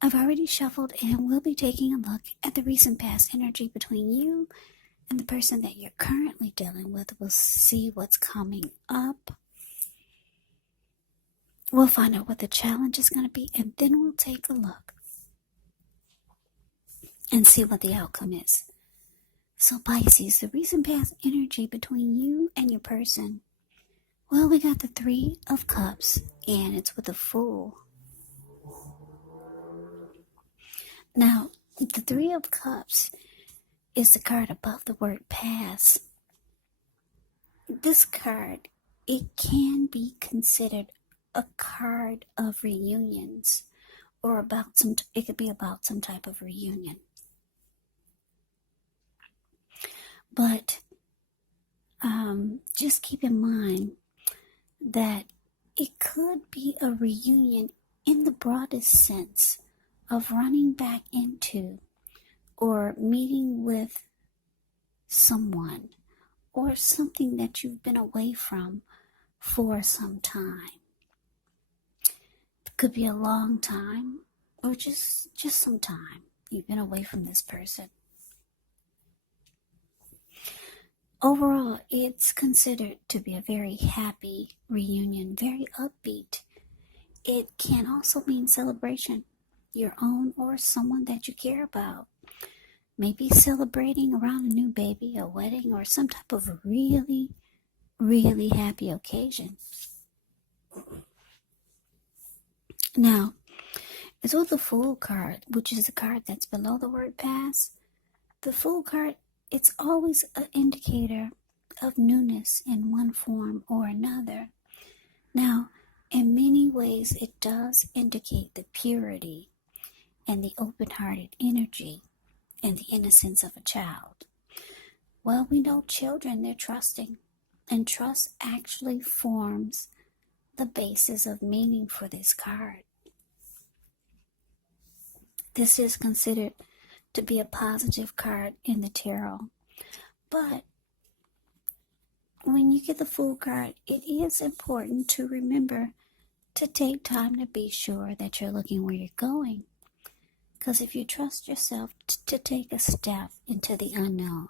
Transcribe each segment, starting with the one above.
I've already shuffled and we'll be taking a look at the recent past energy between you and the person that you're currently dealing with. We'll see what's coming up. We'll find out what the challenge is going to be, and then we'll take a look and see what the outcome is. So Pisces, the recent past energy between you and your person. Well, we got the Three of Cups, and it's with the Fool. Now, the Three of Cups is the card above the word past. This card, it can be considered a card of reunions, or it could be about some type of reunion. But just keep in mind that it could be a reunion in the broadest sense of running back into or meeting with someone or something that you've been away from for some time. It could be a long time or just some time you've been away from this person. Overall, it's considered to be a very happy reunion, very upbeat. It can also mean celebration, your own or someone that you care about. Maybe celebrating around a new baby, a wedding, or some type of really, really happy occasion. Now, it's with the Fool card, which is the card that's below the word past. The Fool card, it's always an indicator of newness in one form or another. Now, in many ways, it does indicate the purity and the open-hearted energy and the innocence of a child. Well, we know children, they're trusting, and trust actually forms the basis of meaning for this card. This is considered to be a positive card in the tarot. But when you get the Fool card, it is important to remember to take time to be sure that you're looking where you're going. Because if you trust yourself to take a step into the unknown,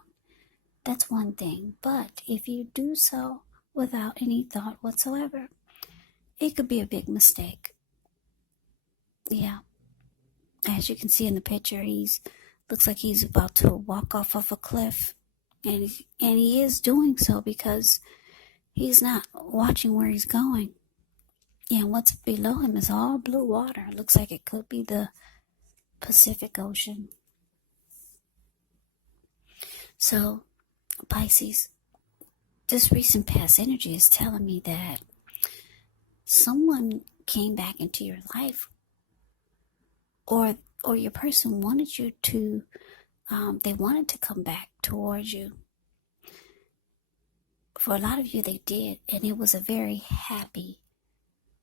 that's one thing. But if you do so without any thought whatsoever, it could be a big mistake. Yeah. As you can see in the picture, looks like he's about to walk off of a cliff. And he is doing so because he's not watching where he's going. Yeah, and what's below him is all blue water. It looks like it could be the Pacific Ocean. So, Pisces, this recent past energy is telling me that someone came back into your life, or your person wanted you to, they wanted to come back towards you. For a lot of you, they did, and it was a very happy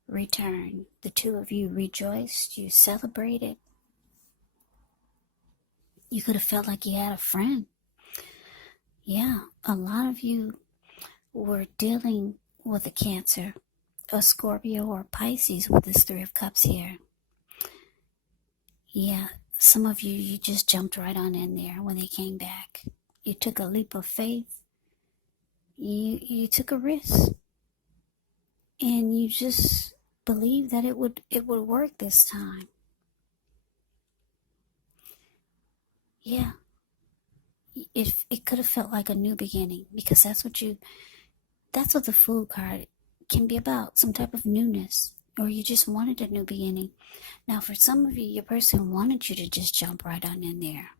return. The two of you rejoiced, you celebrated. You could have felt like you had a friend. Yeah, a lot of you were dealing with a Cancer, a Scorpio, or Pisces with this Three of Cups here. Yeah, some of you just jumped right on in there when they came back. You took a leap of faith. You took a risk. And you just believed that it would work this time. Yeah. It could have felt like a new beginning, because that's what the Fool card can be about, some type of newness, or you just wanted a new beginning. Now, for some of you, your person wanted you to just jump right on in there.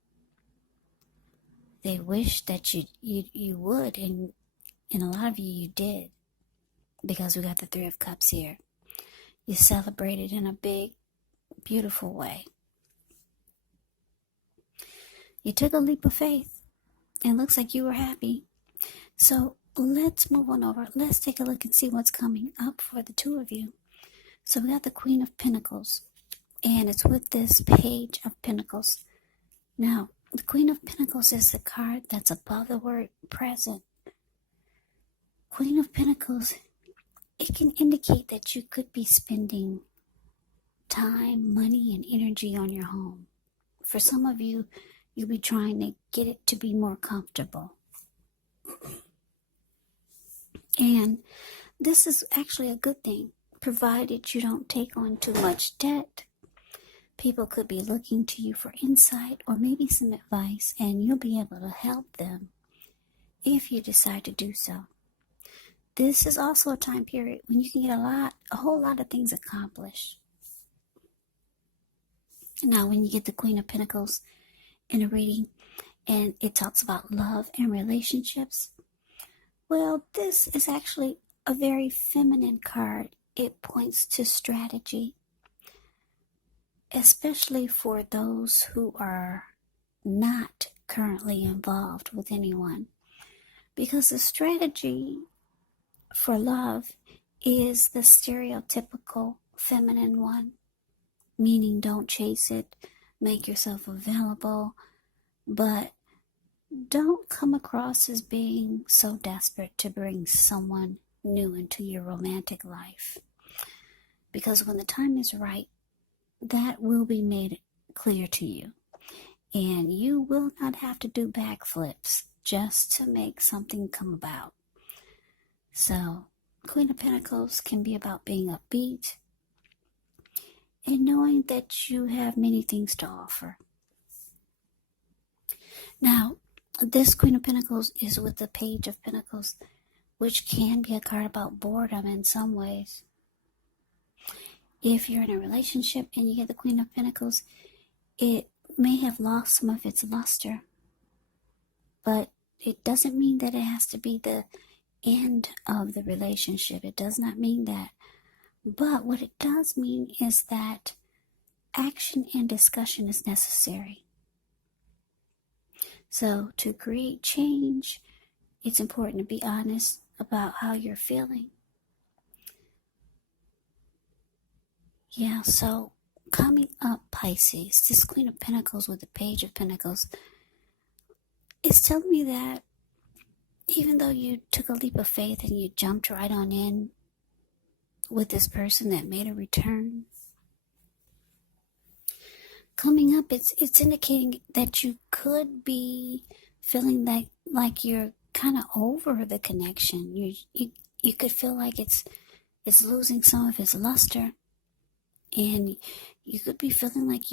They wished that you would, and a lot of you did, because we got the Three of Cups here. You celebrated in a big, beautiful way. You took a leap of faith. It looks like you were happy. So let's move on over. Let's take a look and see what's coming up for the two of you. So we got the Queen of Pentacles, and it's with this Page of Pentacles. Now, the Queen of Pentacles is the card that's above the word present. Queen of Pentacles, it can indicate that you could be spending time, money, and energy on your home. For some of you, you'll be trying to get it to be more comfortable. And this is actually a good thing, provided you don't take on too much debt. People could be looking to you for insight or maybe some advice, and you'll be able to help them if you decide to do so. This is also a time period when you can get a whole lot of things accomplished. Now, when you get the Queen of Pentacles in a reading and it talks about love and relationships, well, this is actually a very feminine card. It points to strategy, especially for those who are not currently involved with anyone. Because the strategy for love is the stereotypical feminine one, meaning don't chase it, make yourself available, but don't come across as being so desperate to bring someone new into your romantic life. Because when the time is right, that will be made clear to you. And you will not have to do backflips just to make something come about. So, Queen of Pentacles can be about being upbeat and knowing that you have many things to offer. Now, this Queen of Pentacles is with the Page of Pentacles, which can be a card about boredom in some ways. If you're in a relationship and you get the Queen of Pentacles, it may have lost some of its luster, but it doesn't mean that it has to be the end of the relationship. It does not mean that. But what it does mean is that action and discussion is necessary. So to create change, it's important to be honest about how you're feeling. Yeah, so coming up, Pisces, this Queen of Pentacles with the Page of Pentacles, it's telling me that even though you took a leap of faith and you jumped right on in with this person that made a return, coming up, it's indicating that you could be feeling like you're kind of over the connection. You could feel like it's losing some of its luster, and you could be feeling like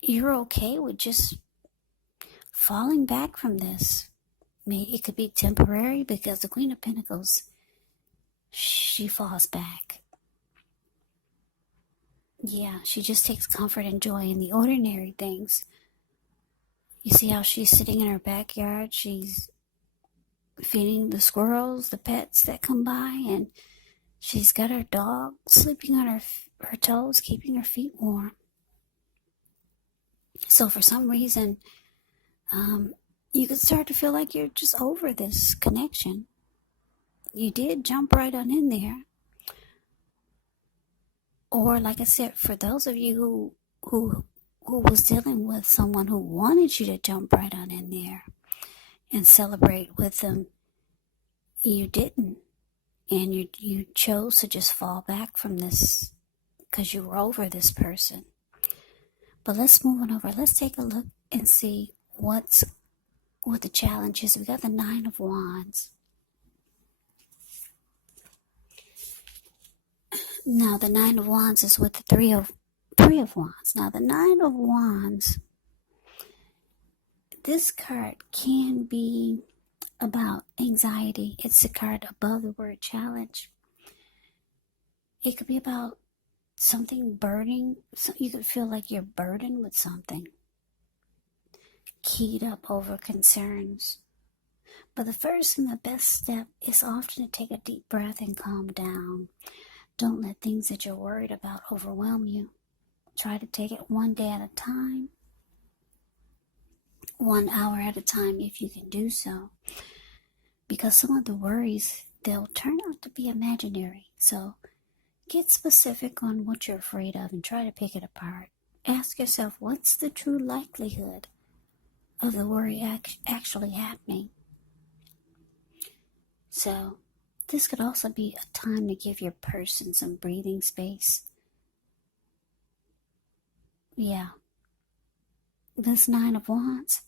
you're okay with just falling back from this. I mean, it could be temporary because the Queen of Pentacles, she falls back. Yeah, she just takes comfort and joy in the ordinary things. You see how she's sitting in her backyard, she's feeding the squirrels, the pets that come by, and she's got her dog sleeping on her toes, keeping her feet warm. So for some reason, you could start to feel like you're just over this connection. You did jump right on in there. Or like I said, for those of you who was dealing with someone who wanted you to jump right on in there and celebrate with them, you didn't. And you chose to just fall back from this because you were over this person. But let's move on over. Let's take a look and see what the challenge is. We got the Nine of Wands. Now the Nine of Wands is with the Three of Wands. Now the Nine of Wands, this card can be about anxiety. It's a card above the word challenge. It could be about something burning. So you could feel like you're burdened with something, keyed up over concerns. But the first and the best step is often to take a deep breath and calm down. Don't let things that you're worried about overwhelm you. Try to take it one day at a time, 1 hour at a time if you can do so. Because some of the worries, they'll turn out to be imaginary. So get specific on what you're afraid of and try to pick it apart. Ask yourself, what's the true likelihood of the worry actually happening? So this could also be a time to give your person some breathing space. yeah, this Nine of Wands,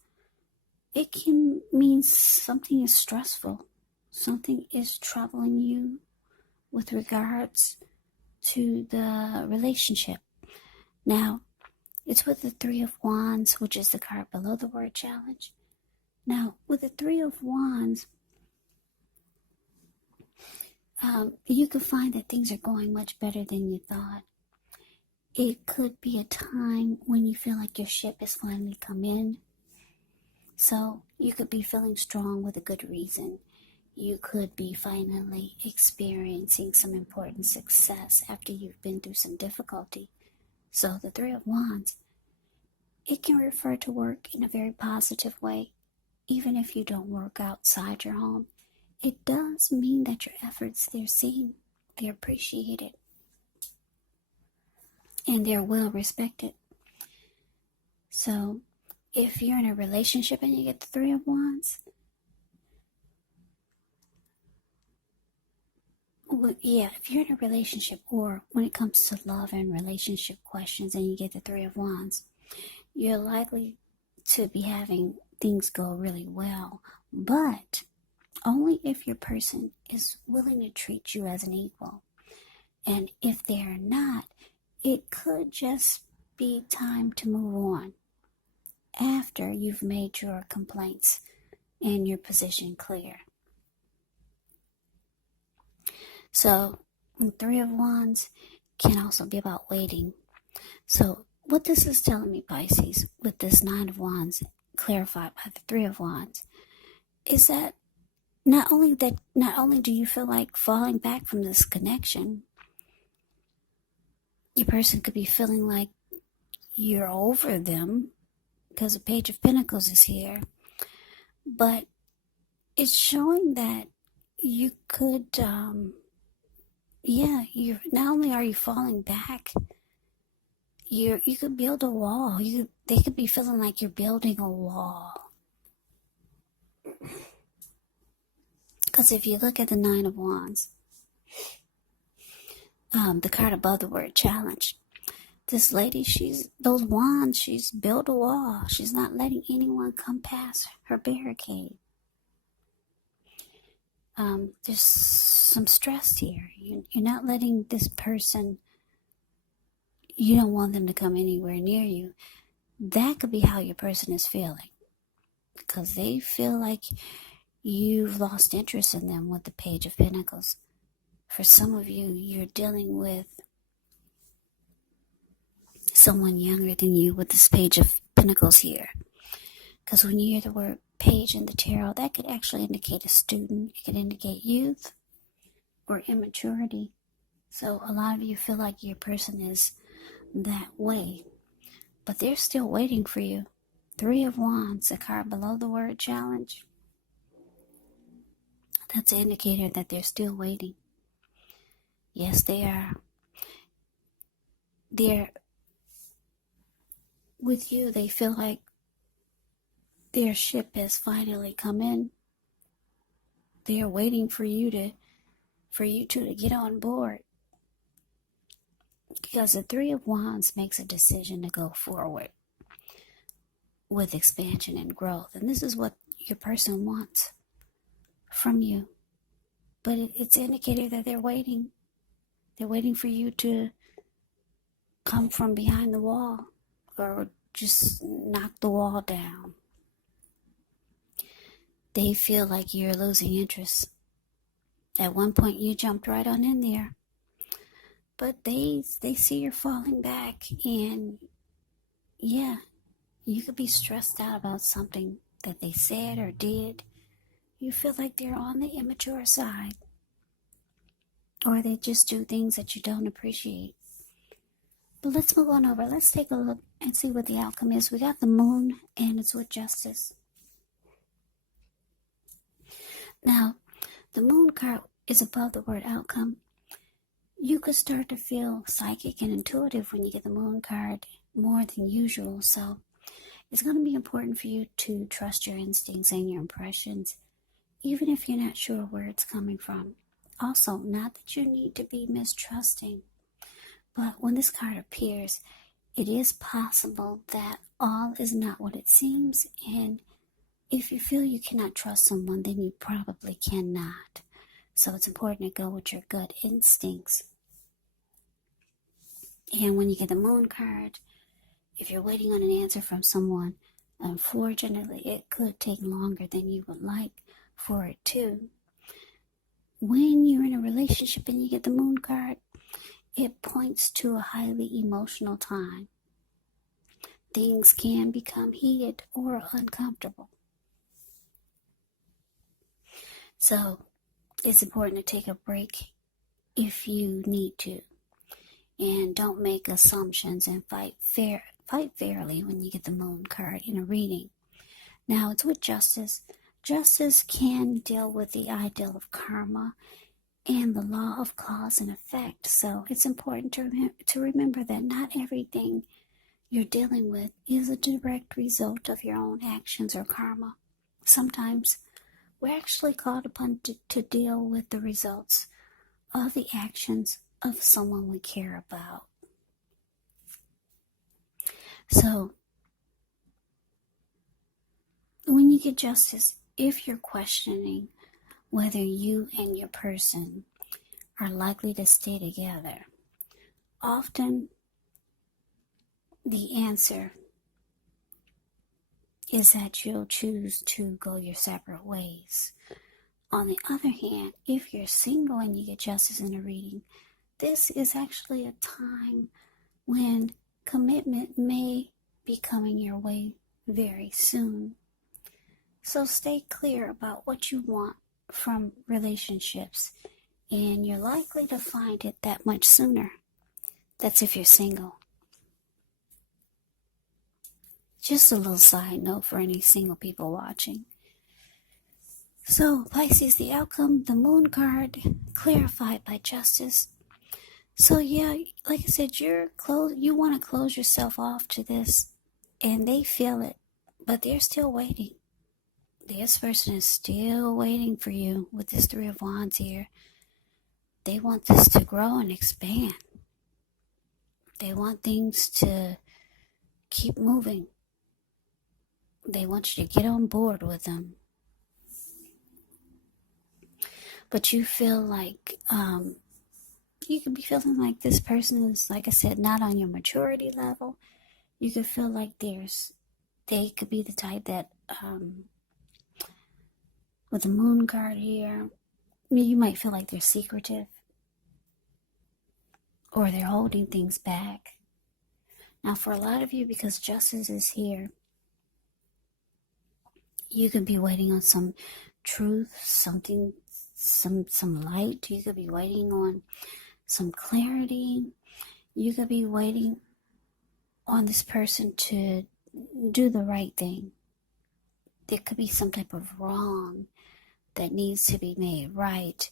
it can mean something is stressful. Something is troubling you with regards to the relationship. Now, it's with the Three of Wands, which is the card below the word challenge. Now, with the Three of Wands, you can find that things are going much better than you thought. It could be a time when you feel like your ship has finally come in. So you could be feeling strong with a good reason. You could be finally experiencing some important success after you've been through some difficulty. So the Three of Wands, it can refer to work in a very positive way. Even if you don't work outside your home, it does mean that your efforts, they're seen, they're appreciated, and they're well respected. So if you're in a relationship and you get the Three of Wands, if you're in a relationship, or when it comes to love and relationship questions and you get the Three of Wands, you're likely to be having things go really well, but only if your person is willing to treat you as an equal. And if they're not, it could just be time to move on after you've made your complaints and your position clear. So, Three of Wands can also be about waiting. So, what this is telling me, Pisces, with this Nine of Wands clarified by the Three of Wands, is that not only do you feel like falling back from this connection, your person could be feeling like you're over them because the Page of Pentacles is here, but it's showing that you could, you're not only are you falling back, you could build a wall. They could be feeling like you're building a wall. Because if you look at the Nine of Wands, the card above the word challenge, this lady, she's built a wall. She's not letting anyone come past her barricade. There's some stress here. You're not letting this person, you don't want them to come anywhere near you. That could be how your person is feeling, because they feel like you've lost interest in them with the Page of Pentacles. For some of you, you're dealing with someone younger than you with this Page of Pentacles here. Because when you hear the word page in the tarot, that could actually indicate a student. It could indicate youth or immaturity. So a lot of you feel like your person is that way, but they're still waiting for you. Three of Wands, the card below the word challenge, that's an indicator that they're still waiting. Yes, they are. They're with you. They feel like their ship has finally come in. They are waiting for you to get on board. Because the Three of Wands makes a decision to go forward with expansion and growth. And this is what your person wants from you. But it's indicated that they're waiting. They're waiting for you to come from behind the wall or just knock the wall down. They feel like you're losing interest. At one point you jumped right on in there. But they see you're falling back, and yeah, you could be stressed out about something that they said or did. You feel like they're on the immature side, or they just do things that you don't appreciate. But let's move on over. Let's take a look and see what the outcome is. We got the Moon, and it's with Justice. Now, the Moon card is above the word outcome. You could start to feel psychic and intuitive when you get the Moon card more than usual. So it's going to be important for you to trust your instincts and your impressions, even if you're not sure where it's coming from. Also, not that you need to be mistrusting, but when this card appears, it is possible that all is not what it seems, and if you feel you cannot trust someone, then you probably cannot. So it's important to go with your gut instincts. And when you get the moon card, if you're waiting on an answer from someone, unfortunately, it could take longer than you would like for it to. When you're in a relationship and you get the moon card, it points to a highly emotional time. Things can become heated or uncomfortable. So it's important to take a break if you need to. And don't make assumptions and fight fairly when you get the moon card in a reading. Now it's with justice. Justice can deal with the ideal of karma and the law of cause and effect. So it's important to remember that not everything you're dealing with is a direct result of your own actions or karma. Sometimes we're actually called upon to deal with the results of the actions of someone we care about. So, when you get justice, if you're questioning whether you and your person are likely to stay together, often the answer is that you'll choose to go your separate ways. On the other hand, if you're single and you get justice in a reading, this is actually a time when commitment may be coming your way very soon. So stay clear about what you want from relationships, and you're likely to find it that much sooner. That's if you're single. Just a little side note for any single people watching. So, Pisces, the outcome, the moon card, clarified by justice. So yeah, like I said, you want to close yourself off to this, and they feel it, but they're still waiting. This person is still waiting for you with this Three of Wands here. They want this to grow and expand. They want things to keep moving. They want you to get on board with them. But you feel like, you could be feeling like this person is, like I said, not on your maturity level. You could feel like they could be the type that, with the moon card here, you might feel like they're secretive or they're holding things back. Now, for a lot of you, because justice is here, you could be waiting on some truth, something, some light. You could be waiting on some clarity. You could be waiting on this person to do the right thing. There could be some type of wrong that needs to be made right.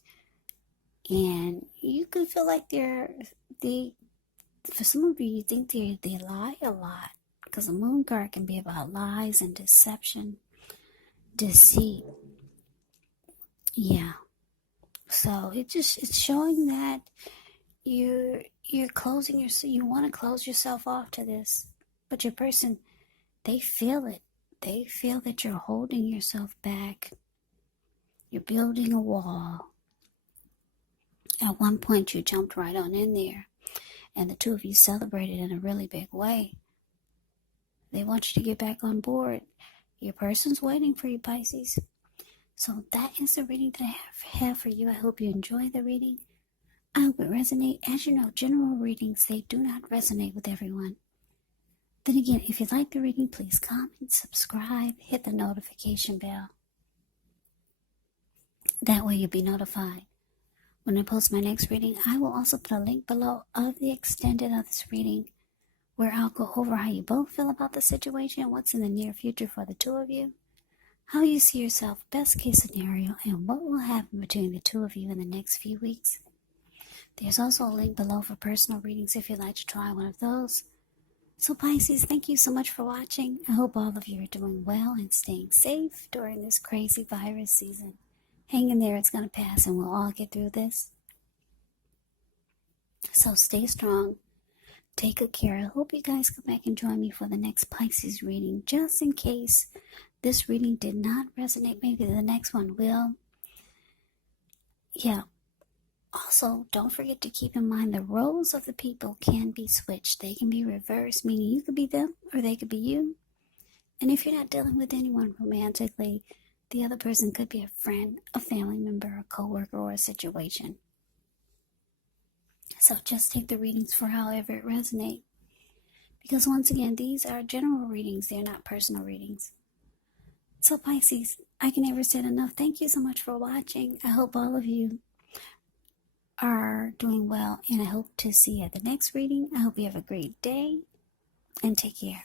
And you could feel like for some of you, you think they lie a lot, because the moon card can be about lies and deception, deceit. Yeah. So it's showing that you're closing you want to close yourself off to this, but your person, they feel it. They feel that you're holding yourself back. You're building a wall. At one point, you jumped right on in there, and the two of you celebrated in a really big way. They want you to get back on board. Your person's waiting for you, Pisces. So that is the reading that I have for you. I hope you enjoy the reading. I hope it resonates. As you know, general readings, they do not resonate with everyone. Then again, if you like the reading, please comment, subscribe, hit the notification bell. That way you'll be notified when I post my next reading. I will also put a link below of the extended of this reading, where I'll go over how you both feel about the situation, what's in the near future for the two of you, how you see yourself, best case scenario, and what will happen between the two of you in the next few weeks. There's also a link below for personal readings if you'd like to try one of those. So Pisces, thank you so much for watching. I hope all of you are doing well and staying safe during this crazy virus season. Hang in there, it's going to pass and we'll all get through this. So stay strong, Take good care. I hope you guys come back and join me for the next Pisces reading. Just in case this reading did not resonate, maybe the next one will. Yeah. Also, don't forget to keep in mind the roles of the people can be switched. They can be reversed, meaning you could be them or they could be you. And if you're not dealing with anyone romantically, the other person could be a friend, a family member, a coworker, or a situation. So just take the readings for however it resonates. Because once again, these are general readings. They're not personal readings. So Pisces, I can never say enough. Thank you so much for watching. I hope all of you are doing well. And I hope to see you at the next reading. I hope you have a great day. And take care.